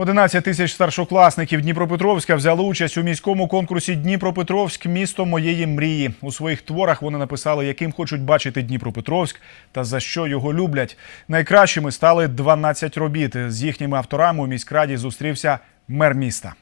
11 тисяч старшокласників Дніпропетровська взяли участь у міському конкурсі Дніпропетровськ місто моєї мрії. У своїх творах вони написали, яким хочуть бачити Дніпропетровськ та за що його люблять. Найкращими стали 12 робіт. З їхніми авторами у міськраді зустрівся мер міста.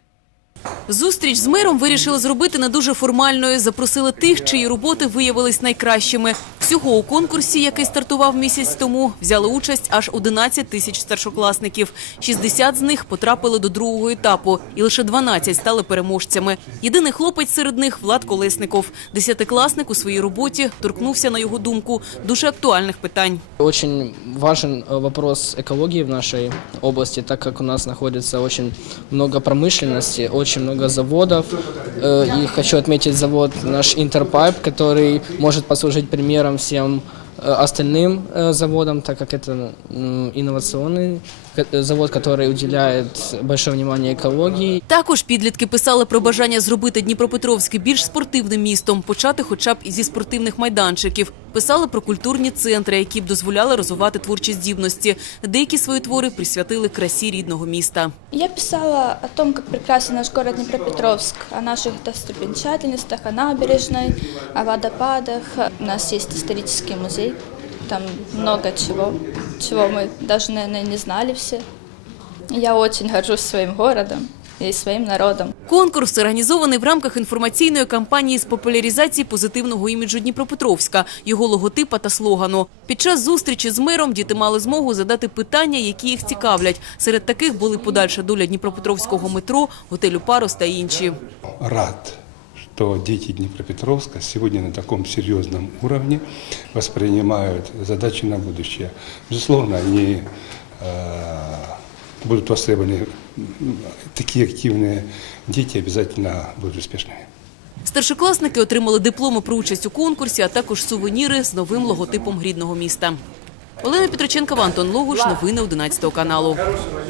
Зустріч з мером вирішили зробити не дуже формальною. Запросили тих, чиї роботи виявились найкращими. Всього у конкурсі, який стартував місяць тому, взяли участь аж 11 тисяч старшокласників. 60 з них потрапили до другого етапу, і лише 12 стали переможцями. Єдиний хлопець серед них Влад Колесников. Десятикласник у своїй роботі торкнувся на його думку дуже актуальних питань. Очень важен э, вопрос экологии в нашей области, так как у нас находится очень много промышленности, очень много заводов. Э, И хочу отметить завод наш Интерпайп, который может послужить примером всем э, остальным э, заводам, так как это м, инновационный ко- завод, который уделяет большое внимание экологии. Також підлітки писали про бажання зробити Дніпропетровськ більш спортивним містом, почати хоча б зі спортивних майданчиків. Писали про культурні центри, які б дозволяли розвивати творчі здібності. Деякі свої твори присвятили красі рідного міста. Я писала о том, как прекрасен наш город Днепропетровск, о наших достопримечательностях, о набережной, о водопадах. У нас есть исторический музей, там много чего, мы даже, наверное, не знали все. Я очень горжусь своим городом и своим народом. Конкурс організований в рамках інформаційної кампанії з популяризації позитивного іміджу Дніпропетровська, його логотипа та слогану. Під час зустрічі з мером діти мали змогу задати питання, які їх цікавлять. Серед таких були подальша доля Дніпропетровського метро, готелю Парус та інші. рад, что дети Днепропетровска сегодня на таком серьезном уровне воспринимают задачи на будущее. Безусловно, они э, будут востребованы. М, Такие активные дети обязательно будут успешными. Старшокласники отримали дипломи про участь у конкурсі, а також сувеніри з новим логотипом рідного міста. Олена Петроченкова, Антон Логуш. Новини 11 каналу.